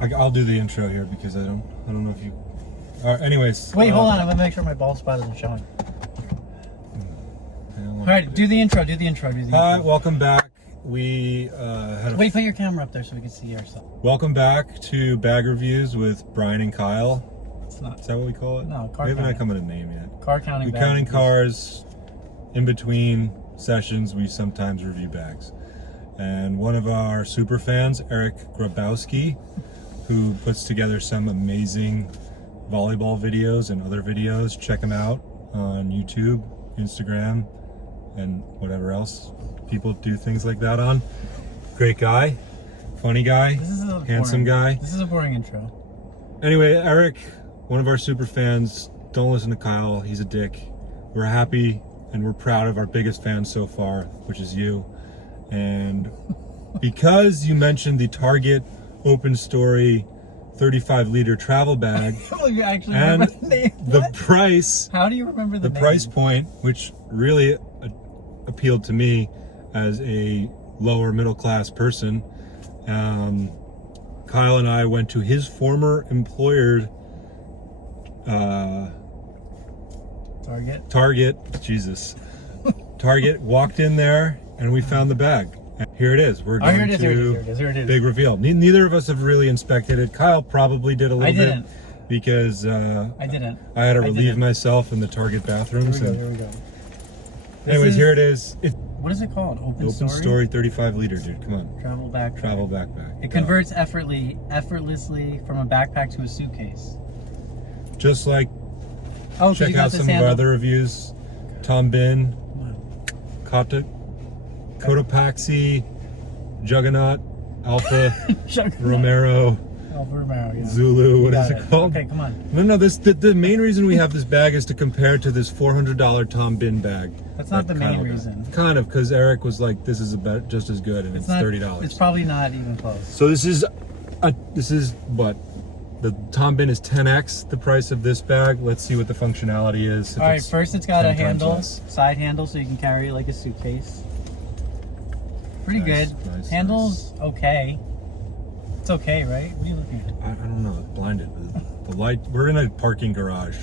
I'll do the intro here because I don't know if you. Anyways. Wait, hold on. I'm gonna make sure my bald spot isn't showing. All right, do the intro. Hi, welcome back. We had. Wait, put your camera up there so we can see ourselves. Welcome back to Bag Reviews with Brian and Kyle. It's not. Is that what we call it? No, car We haven't counting. come with a name yet. Car counting. We're counting cars. In between sessions, we sometimes review bags. And one of our super fans, Eric Grabowski, who puts together some amazing volleyball videos and other videos. Check him out on YouTube, Instagram, and whatever else people do things like that on. Great guy, funny guy, handsome guy. This is a boring intro. Anyway, Eric, one of our super fans. Don't listen to Kyle, he's a dick. We're happy and we're proud of our biggest fan so far, which is you. And because you mentioned the Target Open Story 35-liter travel bag You actually and remember the name? the What? price, How do you remember the name? price point, which really appealed to me as a lower middle class person, Kyle and I went to his former employer, Target, Jesus. Target, walked in there and we found the bag. And here it is. We're going to big reveal. Neither of us have really inspected it. Kyle probably did a little bit. I didn't. Because I didn't. I had to relieve myself in the Target bathrooms. Here we go. Anyways, here it is. What is it called? Open Story 35-liter, dude. Come on. Travel backpack. It converts effortlessly from a backpack to a suitcase. Just like, check out some of our other reviews. Tom Bin, Cotopaxi, Juggernaut, Alpha, Romero, yeah. Zulu, what is it called? Okay, come on. No, the main reason we have this bag is to compare to this $400 Tom Bin bag. That's not the main reason. Kind of, because Eric was like, this is just as good, and it's $30. It's probably not even close. So this is what? The Tom Bin is 10x the price of this bag. Let's see what the functionality is. All right, first it's got a handle, side handle, so you can carry it like a suitcase. Pretty good. Nice, Handle's okay. It's okay, right? What are you looking at? I don't know. It's blinded. The light. We're in a parking garage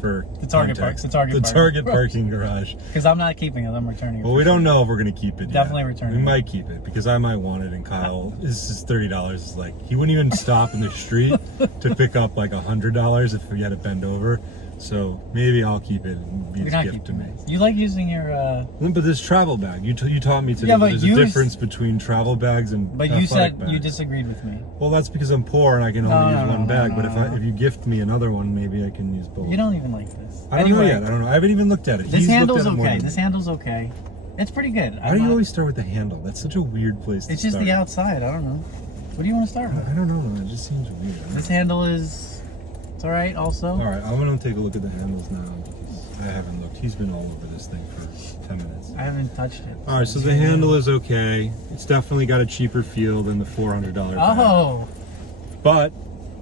for the Target park. The Target parking garage. Because I'm not keeping it. I'm returning it. Well, we don't know if we're gonna keep it. Definitely return it. We might keep it because I might want it. And Kyle, this is $30. Is like he wouldn't even stop in the street to pick up like $100 if we had to bend over. So maybe I'll keep it and be a gift to me. You like using your But this travel bag, you taught me today. Yeah, but there's a difference between travel bags and But you said bags. You disagreed with me. Well, that's because I'm poor and I can only use one bag. But no. if you gift me another one, maybe I can use both. You don't even like this. I don't know yet. I don't know. I haven't even looked at it. This handle's okay. This handle's okay. It's pretty good. Why do you always start with the handle? That's such a weird place to start. It's just the outside. I don't know. What do you want to start with? I don't know. It just seems weird. This handle is... It's alright also. Alright, I'm going to take a look at the handles now because I haven't looked. He's been all over this thing for 10 minutes. I haven't touched it. Alright, so the handle is okay. It's definitely got a cheaper feel than the $400 bag. Oh! But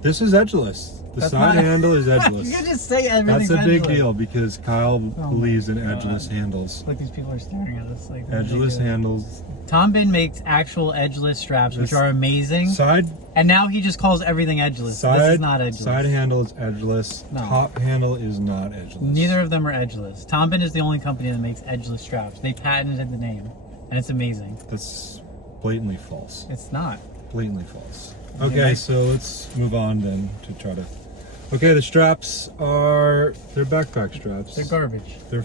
this is edgeless. The side handle is edgeless. You can just say everything's That's a big deal because Kyle believes in God. edgeless handles. Like these people are staring at us. Like Edgeless handles. Tom Bin makes actual edgeless straps, which are amazing. Side. And now he just calls everything edgeless. This is not edgeless. Side handle is edgeless. No. Top handle is not edgeless. Neither of them are edgeless. Tom Bin is the only company that makes edgeless straps. They patented the name, and it's amazing. That's blatantly false. It's not. Blatantly false. Okay, so let's move on then to try to... Okay, the straps they're backpack straps. They're garbage. They're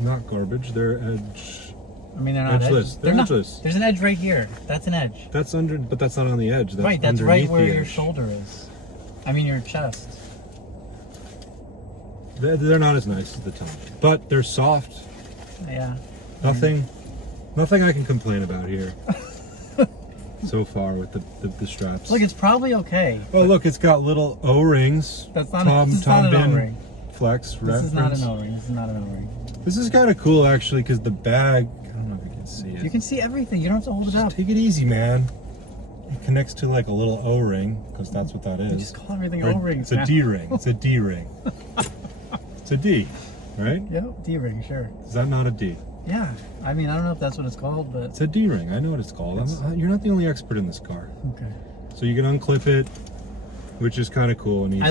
not garbage, they're edge... I mean, they're not edgeless. They're edgeless. There's an edge right here. That's an edge. But that's not on the edge. That's right, that's right where your edge. shoulder is. I mean, your chest. They're not as nice as the Tom, but they're soft. Yeah. Nothing I can complain about here. So far with the straps. Look, it's probably okay. Well, look, it's got little O-rings. That's not Tom an Bin O-ring. Flex reference. This is not an O-ring. This is not an O-ring. This is kind of cool, actually, because the bag... I don't know if you can see it. You can see everything. You don't have to hold it up. Take it easy, man. It connects to like a little O-ring, because that's what that is. You just call everything O-rings. It's a D-ring. It's a D-ring. It's a D, right? Yep, D-ring, sure. Is that not a D? Yeah. I mean, I don't know if that's what it's called, but... It's a D-ring. I know what it's called. You're not the only expert in this car. Okay. So you can unclip it, which is kind of cool and easy.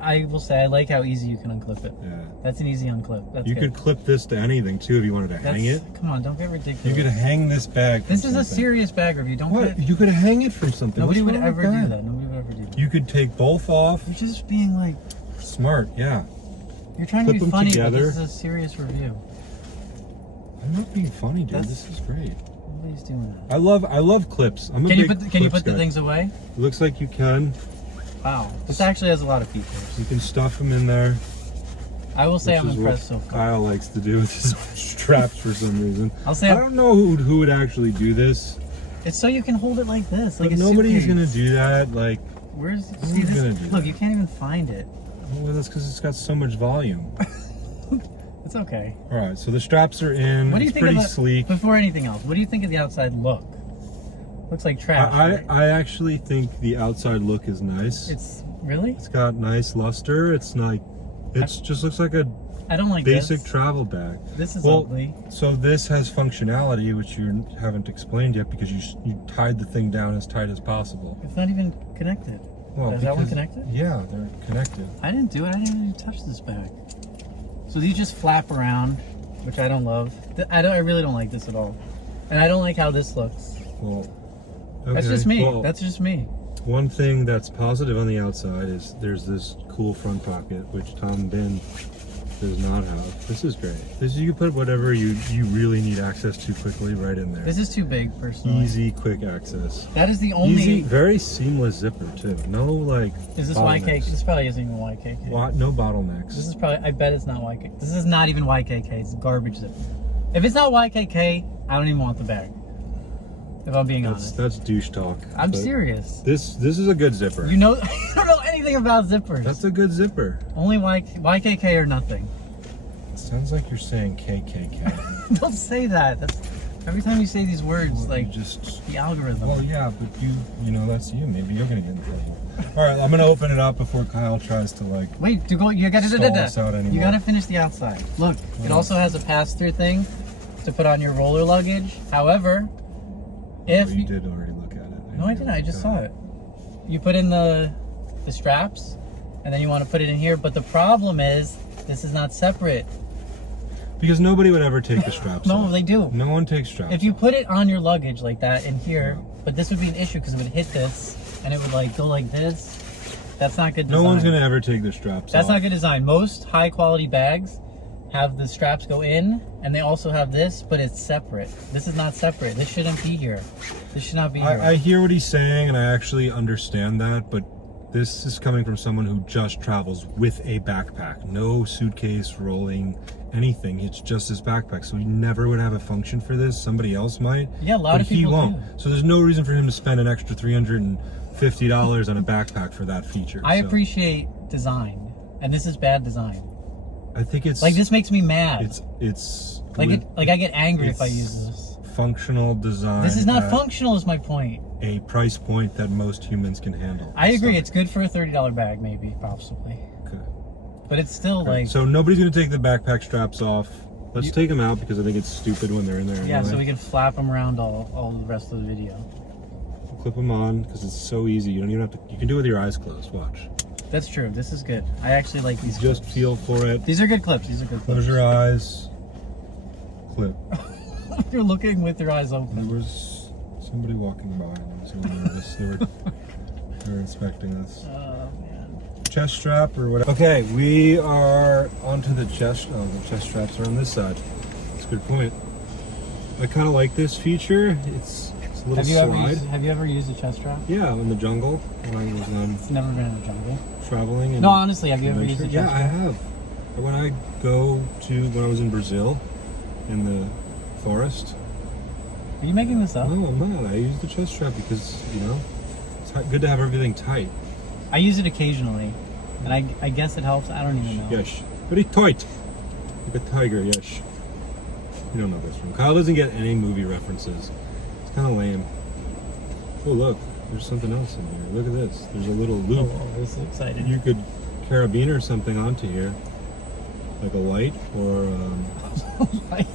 I will say, I like how easy you can unclip it. Yeah. That's an easy unclip. That's You good. could clip this to anything too if you wanted to hang it. Come on, don't get ridiculous. You could hang this bag. This is a serious bag review. Don't What? put. You could hang it from something. Nobody What's would wrong with ever do that. Nobody would ever do that. You could take both off. You're just being like. Smart, yeah. You're trying Clip to be them funny, together. but this is a serious review. I'm not being funny, dude. That's- This is great. Nobody's doing that. I love clips. I'm a Can you big put the clips guy. things away? Looks like you can. Wow, this actually has a lot of features. You can stuff them in there. I will say Which I'm is impressed what so far. Kyle likes to do with his straps for some reason. I'll say I don't know who would actually do this. it's so you can hold it like this, like But a nobody's suitcase. gonna do that. Like, Where's Who's see this? gonna do Look, that? you can't even find it. well, that's because it's got so much volume. It's okay. All right, so the straps are in. What do you It's think pretty of the, sleek. Before anything else, what do you think of the outside look? Looks like trash. right? I actually think the outside look is nice. It's really. It's got nice luster. It's like, just looks like a I don't like basic this. travel bag. This is Well, ugly. So this has functionality, which you haven't explained yet because you tied the thing down as tight as possible. It's not even connected. Well, Is that one because- connected? Yeah, they're connected. I didn't do it. I didn't even touch this bag. So these just flap around, which I don't love. I really don't like this at all, and I don't like how this looks. Well, okay. That's just me. Well, That's just me. one thing that's positive on the outside is there's this cool front pocket, which Tom Bin does not have. This is great. This you can put whatever you really need access to quickly right in there. This is too big, personally. Easy, quick access. That is the only. Easy, very seamless zipper too. No like. Is this bottlenecks. YKK? This probably isn't even YKK. What? No bottlenecks. This is probably. I bet it's not YKK. This is not even YKK. It's garbage zip. If it's not YKK, I don't even want the bag. If I'm being honest. That's douche talk. I'm but serious. This is a good zipper. You know, I don't know anything about zippers. That's a good zipper. Only YKK or nothing. Sounds like you're saying KKK. Don't say that. That's every time you say these words, Well, like you just. the algorithm. Well, yeah, but you know that's you. Maybe you're gonna get in trouble. All right, I'm gonna open it up before Kyle tries to like. Wait, you gotta Stall us out anymore. You gotta finish the outside. Look, it also has a pass-through thing to put on your roller luggage. However, if Oh, you did already look at it. no, I didn't. I just saw it. You put in the straps, and then you want to put it in here. But the problem is, this is not separate. Because nobody would ever take the straps No, off. they do. No one takes straps. If you put it on your luggage like that in here, but this would be an issue because it would hit this, and it would like go like this. That's not good design. No one's gonna ever take the straps That's off. not good design. Most high quality bags have the straps go in, and they also have this, but it's separate. This is not separate. This shouldn't be here. This should not be here. I hear what he's saying, and I actually understand that, but this is coming from someone who just travels with a backpack. No suitcase, rolling, anything. It's just his backpack. So he never would have a function for this. Somebody else might. Yeah, a lot but of people he won't. do. So there's no reason for him to spend an extra $350 on a backpack for that feature. I So appreciate design, and this is bad design. I think it's Like this makes me mad. It's like I get angry if I it's use this. Functional design. This is not at functional, is my point. a price point that most humans can handle. I agree. So- It's good for a $30 bag, maybe, possibly, okay. but it's still like So nobody's gonna take the backpack straps off. Let's take them out because I think it's stupid when they're in there. yeah. anyway. So we can flap them around all the rest of the video. Clip them on because it's so easy. You don't even have to. You can do it with your eyes closed. Watch. That's true. This is good. I actually like these. Just clips. feel for it. These are good clips. These are good clips. Close your eyes. Clip. You're looking with your eyes There open. was somebody walking by. I was a little nervous. They were inspecting us. Oh man. Chest strap or whatever. Okay, we are onto the chest. Oh, the chest straps are on this side. That's a good point. I kind of like this feature. It's a little slide. Have you ever used a chest strap? Yeah, in the jungle when I was It's never been in the jungle. traveling. And No, honestly, have you ever used a chest Yeah, I strap? have. When I when I was in Brazil, in the forest. Are you making this up? No, I'm not. I use the chest strap because it's good to have everything tight. I use it occasionally, and I guess it helps. I don't even know. Yes, very tight. Like a tiger. Yes. You don't know this one. Kyle doesn't get any movie references. It's kind of lame. Oh look, there's something else in here. Look at this. There's a little loop. Oh, this is exciting. You could carabiner something onto here, like a light, or I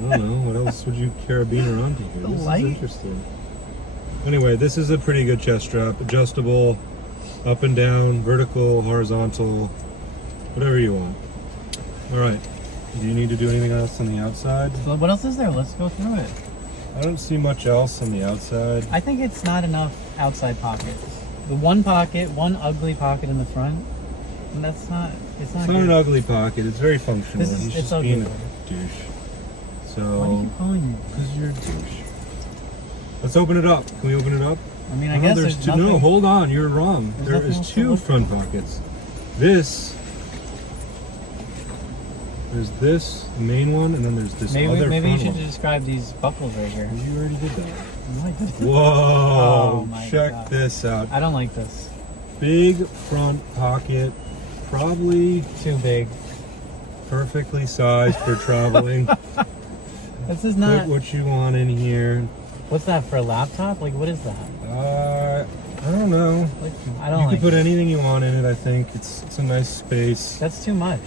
don't know. What else would you carabiner onto here? The This light? is interesting. Anyway, this is a pretty good chest strap. Adjustable, up and down, vertical, horizontal, whatever you want. All right. Do you need to do anything else on the outside? So what else is there? Let's go through it. I don't see much else on the outside. I think it's not enough outside pockets. The one pocket, one ugly pocket in the front, and that's not. It's not. It's not an ugly pocket. It's very functional. He's it's just being ugly. a douche. So. Why do you keep calling me? Because you're a douche. Let's open it up. Can we open it up? I mean, I guess there's there's two. nothing. No, hold on. You're wrong. There's There nothing is else to two look front at. pockets. There's this main one, and then there's this Maybe other maybe you front should one. describe these buckles right here. You already did that. No, I didn't. Whoa! Oh my Check God. this out. I don't like this. Big front pocket, probably Too big. perfectly sized for traveling. This is Put not. what you want in here. What's that for a laptop? Like, what is that? I don't know. Like, I don't You like. can put anything you want in it. I think it's a nice space. That's too much.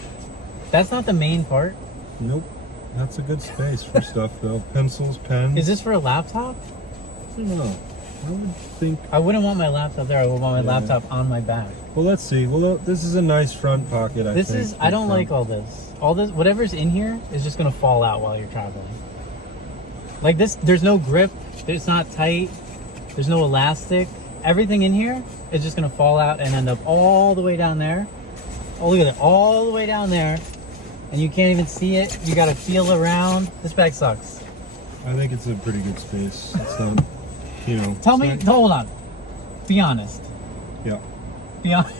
That's not the main part. Nope. That's a good space for stuff though. Pencils, pens. Is this for a laptop? I don't know. I would think. I wouldn't want my laptop there. I would want my Yeah. laptop on my back. Well, let's see. Well, this is a nice front pocket. I This think. is. I don't like all this. All this, whatever's in here, is just gonna fall out while you're traveling. Like this, there's no grip. It's not tight. There's no elastic. Everything in here is just gonna fall out and end up all the way down there. Oh, look at it, all the way down there, and you can't even see it. You gotta feel around. This bag sucks. I think it's a pretty good space. It's not. You know. Tell it's me. not- Hold on. Be honest. Yeah. Be honest.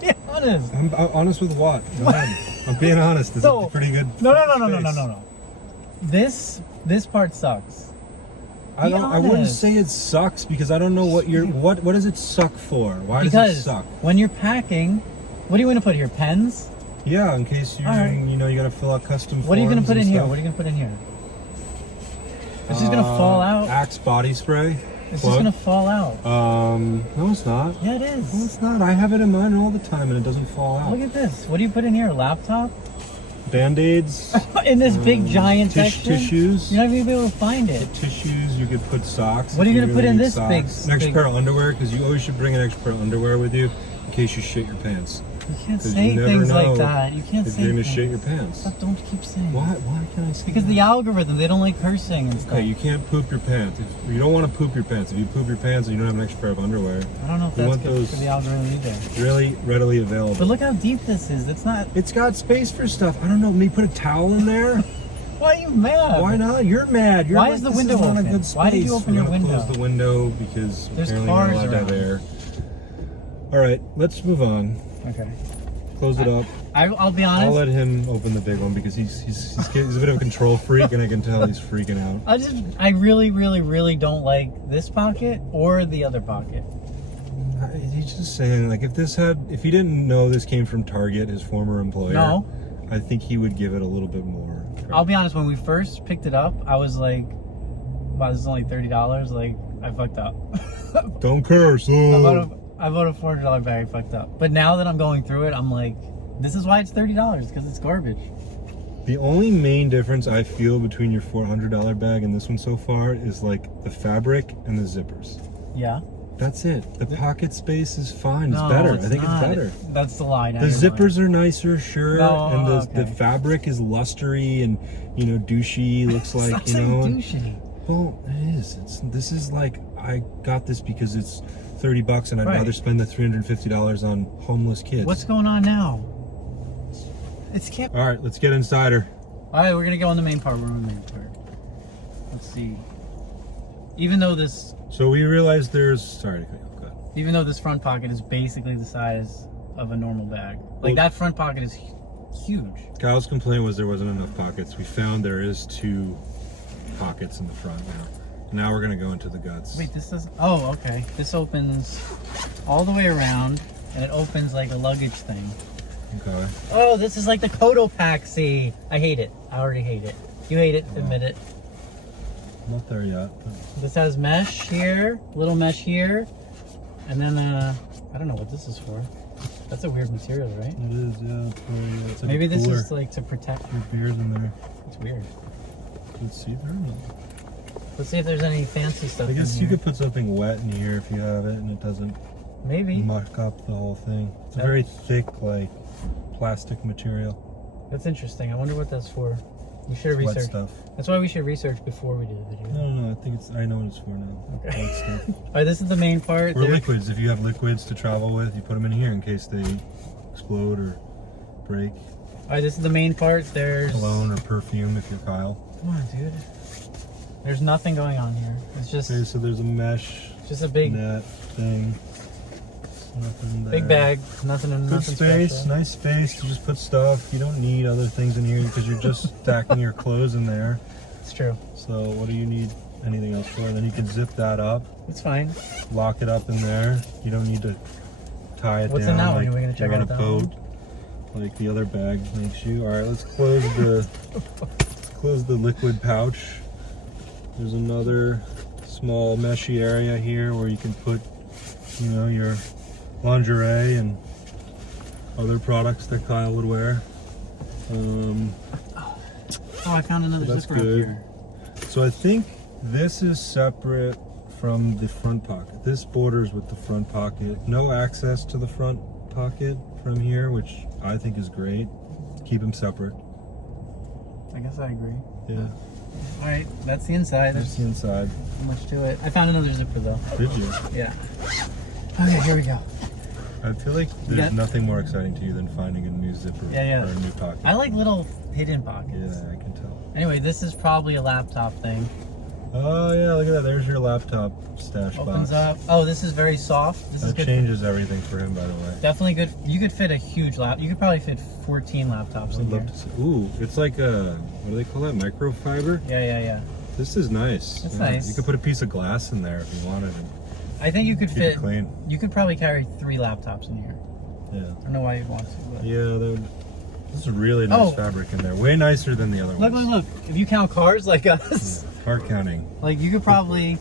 Be honest. I'm honest with what? Go ahead. I'm being honest. This is a pretty good. No. space. This part sucks. I Be don't. I wouldn't honest. say it sucks because I don't know what you're. What does it suck for? Why does Because it suck? when you're packing, what do you want to put here? Pens? Yeah, in case you're. All right. You know, you got to fill out custom. What are you gonna forms put in and here? stuff. What are you gonna put in here? It's just gonna fall out. Axe body spray. It's Plug. just gonna fall out. No, it's not. Yeah, it No, is. it's not. I have it in mine all the time, and it doesn't fall out. Look at this. What do you put in here? A laptop? Band-aids. In this big giant section? Tissues. You're not gonna be able to find it. Tissues. You could put socks. What are if you gonna put really in need this big- socks. An extra big- pair of underwear, because you always should bring an extra pair of underwear with you in case you shit your pants. You can't 'Cause say you never things know like that. You can't If say you're gonna things. shit your pants. Stop, don't keep saying. Why? Why can't I say Because that? the algorithm, they don't like cursing and stuff. Okay, you can't poop your pants. If you don't want to poop your pants. If you poop your pants and you don't have an extra pair of underwear, I don't know if You that's want good those- for the algorithm either. really readily available. But look how deep this is. It's not. It's got space for stuff. I don't know. Maybe put a towel in there. Why are you mad? Why not? You're mad. You're Why like, is the this window not open? a good space. Why did you open We're your gonna window? Close the window because There's apparently you're not cars allowed to have around. air. All right, let's move on. Okay. Close it up. I'll be I'll honest. let him open the big one because he's a bit of a control freak, and I can tell he's freaking out. I really don't like this pocket or the other pocket. He's just saying, like, if he didn't know this came from Target, his former employer, No. I think he would give it a little bit more. I'll be honest. When we first picked it up, I was like, "Wow, this is only $30." Like, I fucked up. Don't curse. I bought a $400 bag. I fucked up. But now that I'm going through it, I'm like, this is why it's $30 because it's garbage. The only main difference I feel between your $400 bag and this one so far is like the fabric and the zippers. Yeah. That's it. The pocket space is fine. It's No, better. it's I think not. it's better. That's the lie. Now The you're zippers lying. are nicer, sure, No, and the okay. fabric is lustery and douchey. Looks like Stop saying douchey. Well, it is. This is like I got this because it's $30 and I'd Right. rather spend the $350 on homeless kids. What's going on now? It's can't. All right, let's get inside her. All right, we're gonna go on the main part. We're on the main part. Let's see. Even though this So we realized sorry to cut you off. Go ahead. Even though this front pocket is basically the size of a normal bag. Like, Well- that front pocket is huge. Kyle's complaint was there wasn't enough pockets. We found there is 2 pockets in the front now. Now we're gonna go into the guts. Wait, this does. Oh, okay. This opens all the way around, and it opens like a luggage thing. Okay. Oh, this is like the Cotopaxi. I hate it. I already hate it. You hate it. Admit it. Not there yet. This has mesh here, little mesh here, and then I don't know what this is for. That's a weird material, right? It is, yeah. It's like Maybe a this cooler. is like to protect. Your beer's in there. It's weird. Let's see there. Let's see if there's any fancy stuff. I guess in you here. could put something wet in here if you have it and it doesn't Maybe. muck up the whole thing. It's a Yep. very thick, like, plastic material. That's interesting. I wonder what that's for. We should Wet research. stuff. That's why we should research before we do the video. No, I think I know what it's for now. Okay. Wet stuff. All right, this is the main part. Or There- liquids. If you have liquids to travel with, you put them in here in case they explode or break. All right, this is the main part. There's. Cologne or perfume if you're Kyle. Come on, dude. There's nothing going on here. It's just Okay, so there's a mesh a big net thing. Nothing there. big bag. Nothing. Good Nothing space, special. nice space to just put stuff. You don't need other things in here because you're just stacking your clothes in there. It's true. So what do you need anything else for? And then you can zip that up, It's fine. lock it up in there. You don't need to tie it What's down. in that one? like Are we gonna check you're out on a that one? boat, like the other bag makes you. All right, let's close the liquid pouch. There's another small meshy area here where you can put, your lingerie and other products that Kyle would wear. Oh, I found another That's zipper up good. here. So I think this is separate from the front pocket. This borders with the front pocket. No access to the front pocket from here, which I think is great. Keep them separate. I guess I agree. Yeah, All right, that's the inside. that's There's the inside. not much to it. I found another zipper though. Did you? Yeah. Okay, here we go. I feel like there's Yeah. nothing more exciting to you than finding a new zipper Yeah. or a new pocket. I like little hidden pockets. Yeah, I can tell. Anyway, this is probably a laptop thing. Oh yeah, look at that. There's your laptop stash Opens box. up. Oh, this is very soft. This is That good. changes everything for him, by the way. Definitely good. You could fit a huge lap. You could probably fit 14 laptops in I'd here. love to see. Ooh, it's like a, what do they call that? Microfiber? Yeah. This is nice. That's Yeah, nice. You could put a piece of glass in there if you wanted and I think you could keep fit. it clean. You could probably carry 3 laptops in here. Yeah. I don't know why you'd want to, but. Yeah, this is really nice Oh. fabric in there. Way nicer than the other Look! ones. If you count cars like us, Car counting. like you could probably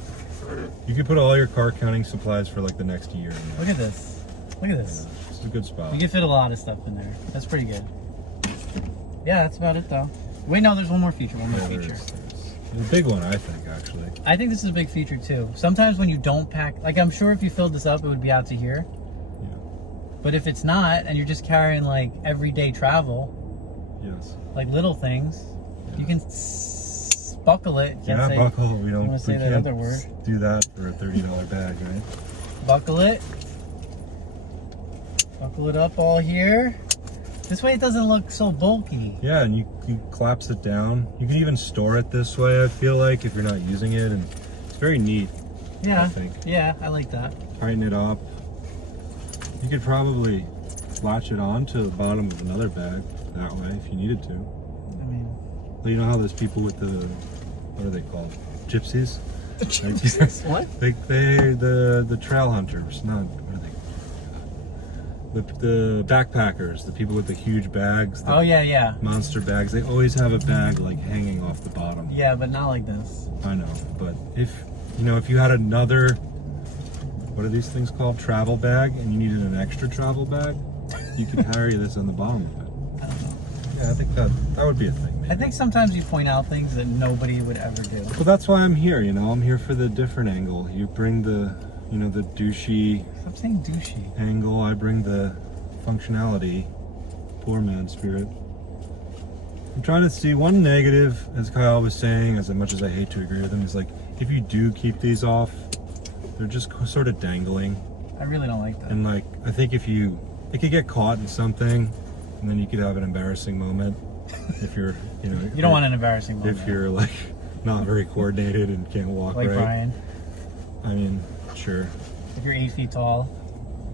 You could put all your car counting supplies for like the next year in there. look at this. Look at this. It's a good spot. You could fit a lot of stuff in there. That's pretty good. Yeah, that's about it though. Wait, no, there's one more feature. One more Yeah, feature. there's a big one, I think, actually. I think this is a big feature too. Sometimes when you don't pack, like I'm sure if you filled this up, it would be out to here. Yeah. But if it's not, and you're just carrying like everyday travel, Yes. like little things, you can buckle it. Can't Yeah, say, buckle. We I'm don't. gonna say We that can't other word. do that for a $30 bag, right? Buckle it. Buckle it up all here. This way it doesn't look so bulky. Yeah, and you collapse it down. You can even store it this way, I feel like, if you're not using it. And it's very neat, I Yeah. think. Yeah, I like that. Tighten it up. You could probably latch it on to the bottom of another bag that way if you needed to. I mean, Well, you know how there's people with the, what are they called? Gypsies? what? The trail hunters, not, what are they? The backpackers, the people with the huge bags, the Oh yeah. monster bags. They always have a bag like hanging off the bottom. Yeah, but not like this. I know, but if you had another, what are these things called? Travel bag, and you needed an extra travel bag, you could carry this on the bottom of it. I don't know. Yeah, I think that would be a thing. Maybe. I think sometimes you point out things that nobody would ever do. Well, that's why I'm here. I'm here for the different angle. You bring the, the douchey Stop saying douchey. angle. I bring the functionality. Poor man spirit. I'm trying to see one negative, as Kyle was saying, as much as I hate to agree with him, is like, if you do keep these off, they're just sort of dangling. I really don't like that. And like, I think it could get caught in something, and then you could have an embarrassing moment. If you're, You don't want an embarrassing moment. if you're like not very coordinated and can't walk like right. Brian. I mean, sure. If you're 8 feet tall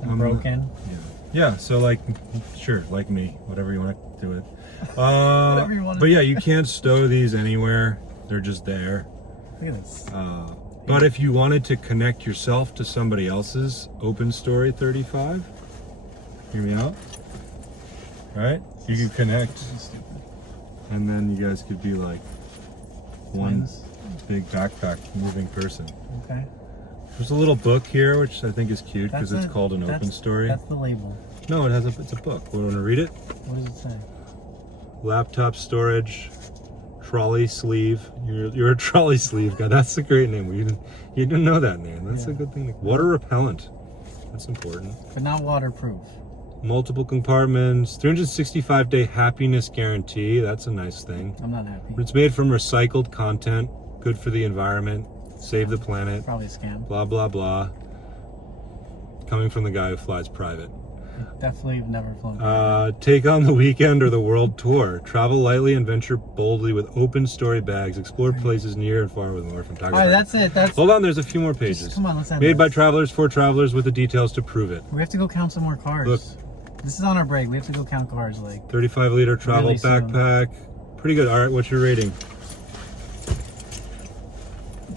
and I'm broken. Yeah. So like, sure, like me, whatever you want to do it. Whatever you wanna But do. yeah, you can't stow these anywhere. They're just there. Look at this. But if you wanted to connect yourself to somebody else's Open Story 35, hear me out. Right? You could connect, and then you guys could be like one Twins. big backpack moving person. Okay. There's a little book here, which I think is cute because That's it's a- called an Open Story. That's the label. No, it's a book. Want to read it? What does it say? Laptop storage, trolley sleeve. You're a trolley sleeve guy. That's a great name. You didn't know that name. That's a good thing. Water repellent. That's important. But not waterproof. Multiple compartments. 365-day happiness guarantee. That's a nice thing. I'm not happy. It's made from recycled content. Good for the environment. Save the planet. Probably a scam. Blah, blah, blah. Coming from the guy who flies private. Definitely never flown. Take on the weekend or the world tour. Travel lightly and venture boldly with open story bags. Explore places near and far with more from Tiger. All right, that's it. Hold on, there's a few more pages. Come on, let's end Made by this. travelers for travelers with the details to prove it. We have to go count some more cars. Look. This is on our break. We have to go count cars. Like 35-liter travel Really soon. backpack. Pretty good. All right, what's your rating?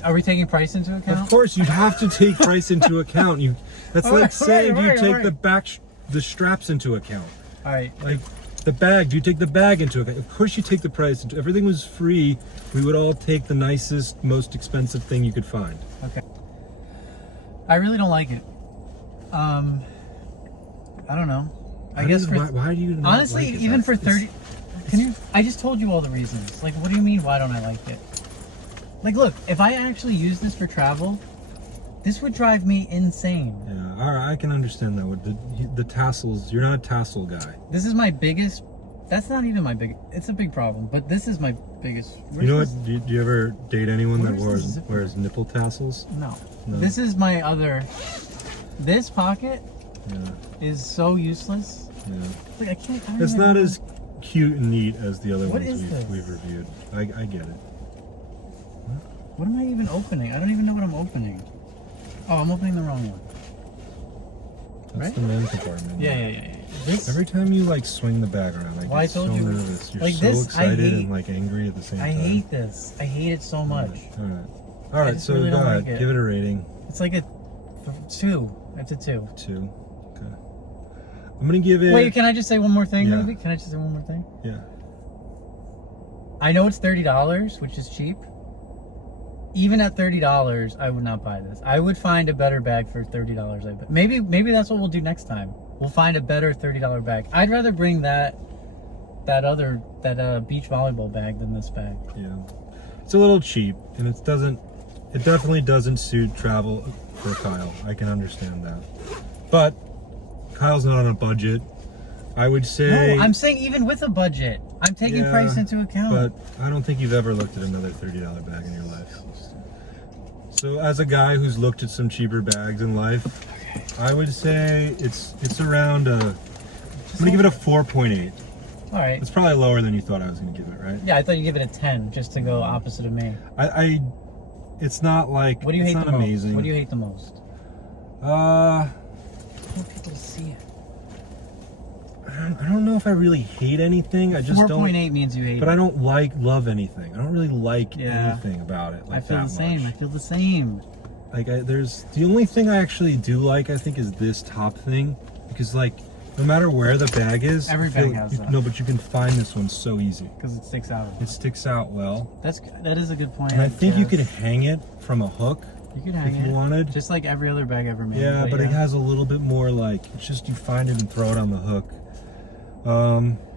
Are we taking price into account? Of course, you have to take price into account. That's All like right, saying, all do you right, take all right. the straps into account? All right. Like the bag, do you take the bag into account? Of course you take the price into. Everything was free. We would all take the nicest, most expensive thing you could find. Okay. I really don't like it. I don't know. I guess Why do you not honestly, like it? even for 30. Can you? I just told you all the reasons. Like, what do you mean? Why don't I like it? Like, look, if I actually use this for travel, this would drive me insane. Yeah, all right, I can understand that. With the tassels, you're not a tassel guy. This is my biggest. That's not even my big. It's a big problem, but this is my biggest. You know what? Do you ever date anyone that Where's the zipper? wears nipple tassels? No. No. This is my other. This pocket Yeah, is so useless. yeah. Like, I can't. I don't It's even not know. as cute and neat as the other What ones is this? we've reviewed. I get it. What am I even opening? I don't even know what I'm opening. Oh, I'm opening the wrong one. That's Right? the men's compartment. Yeah. This. Every time you like swing the bag around, I Well, I get so told you, nervous. You're like, so this, I excited hate- and like angry at the same I time. hate this. I hate it so much. All right. just So really go don't ahead. like it. Give it a rating. It's like a 2. It's a 2. 2. Okay. I'm gonna give it. Wait, can I just say one more thing? Yeah. Maybe? Can I just say one more thing? Yeah. I know it's $30, which is cheap. Even at $30, I would not buy this. I would find a better bag for $30. I bet. Maybe that's what we'll do next time. We'll find a better $30 bag. I'd rather bring that beach volleyball bag than this bag. Yeah. It's a little cheap, and it definitely doesn't suit travel for Kyle. I can understand that. But Kyle's not on a budget. I would say. No, I'm saying even with a budget, I'm taking Yeah, price into account. But I don't think you've ever looked at another $30 bag in your life. So as a guy who's looked at some cheaper bags in life, I would say it's around I'm gonna give it a 4.8. All right. It's probably lower than you thought I was gonna give it, right? Yeah, I thought you'd give it a 10 just to go opposite of me. It's not like What do you it's hate not the most? amazing. What do you hate the most? I I want people to see it. don't know if I really hate anything. I just 4.8 means you hate But it. I don't love anything. I don't really like Yeah. anything about it. Like I feel that the same. much. I feel the same. Like there's the only thing I actually do like, I think, is this top thing, because like no matter where the bag is, Every I feel- bag has that. No, but you can find this one so easy. Because it sticks out. It sticks out well, That is a good point. and I think you guess. could hang it from a hook You could hang if it. you wanted. Just like every other bag ever made. Yeah, but it has a little bit more like it's just you find it and throw it on the hook.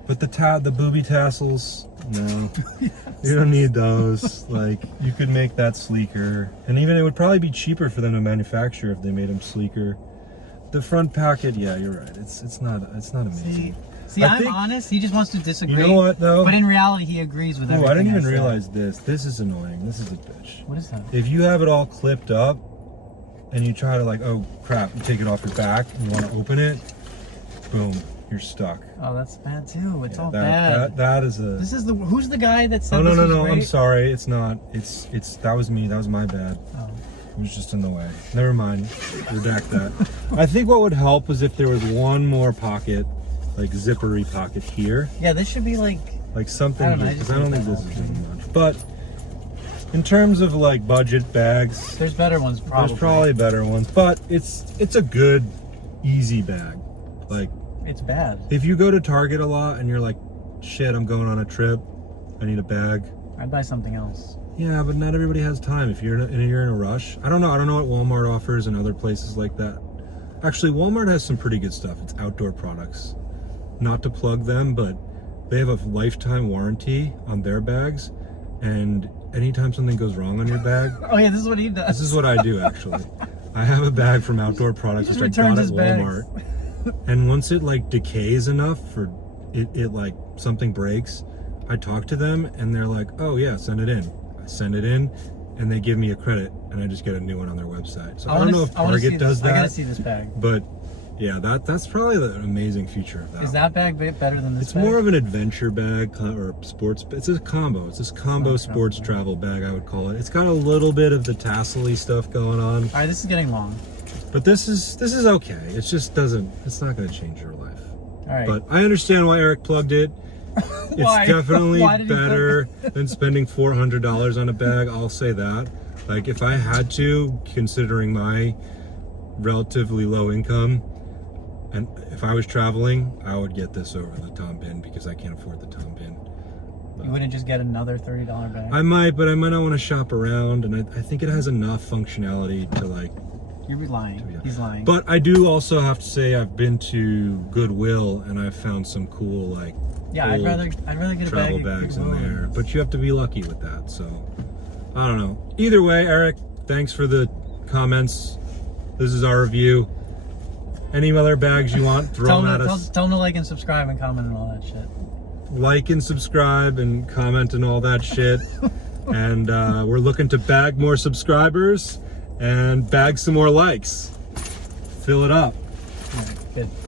But the booby tassels, no, you don't need those. Like you could make that sleeker, and even it would probably be cheaper for them to manufacture if they made them sleeker. The front pocket, yeah, you're right. It's not amazing. See, I I'm think- honest. He just wants to disagree. You know what though? But in reality, he agrees with Oh, everything. I didn't even said. realize this. This is annoying. This is a bitch. What is that? If you have it all clipped up, and you try to like, oh crap, you take it off your back and you want to open it, boom, you're stuck. Oh, that's bad too. It's all That bad. that is a. This is the. Who's the guy that said Oh no this no was no! great? I'm sorry. It's not. It's that was me. That was my bad. Oh. It was just in the way. Never mind. Redact that. I think what would help is if there was one more pocket, like zippery pocket here, Yeah, this should be like. like something. I don't know, I Because just I don't hate think that this is option. doing much. But in terms of like budget bags, There's better ones, probably. there's probably better ones. But it's a good, easy bag. Like It's bad. if you go to Target a lot and you're like, shit, I'm going on a trip, I need a bag. I'd buy something else. Yeah, but not everybody has time. If you're in a rush, I don't know what Walmart offers and other places like that. Actually, Walmart has some pretty good stuff. It's outdoor products. Not to plug them, but they have a lifetime warranty on their bags, and anytime something goes wrong on your bag, Oh yeah, this is what he does. this is what I do actually. I have a bag from Outdoor Products which I got at Walmart, and once it like decays enough for it like something breaks, I talk to them and they're like, oh yeah, send it in. I send it in and they give me a credit and I just get a new one on their website. So I don't know if Target does that. I gotta see this bag. But yeah, that's probably the amazing feature of that. Is that bag better than this It's bag? more of an adventure bag or sports. It's a combo. It's this combo sports travel bag, I would call it. It's got a little bit of the tassel-y stuff going on. All right, this is getting long. But this is okay. It just doesn't. It's not going to change your life. All right. But I understand why Eric plugged it. It's Why? definitely Why did he better than spending $400 on a bag. I'll say that. Like if I had to, considering my relatively low income, and if I was traveling, I would get this over the Tom Bin because I can't afford the Tom Bin. You wouldn't just get another $30 bag? I might, but I might not want to shop around, and I think it has enough functionality to like. You're lying. He's lying. But I do also have to say I've been to Goodwill and I've found some cool like yeah, I'd rather get a travel bag bags in there. But you have to be lucky with that. So I don't know. Either way, Eric, thanks for the comments. This is our review. Any other bags you want, throw them at us. Tell them to like and subscribe and comment and all that shit. Like and subscribe and comment and all that shit. And we're looking to bag more subscribers and bag some more likes. Fill it up. Yeah, good.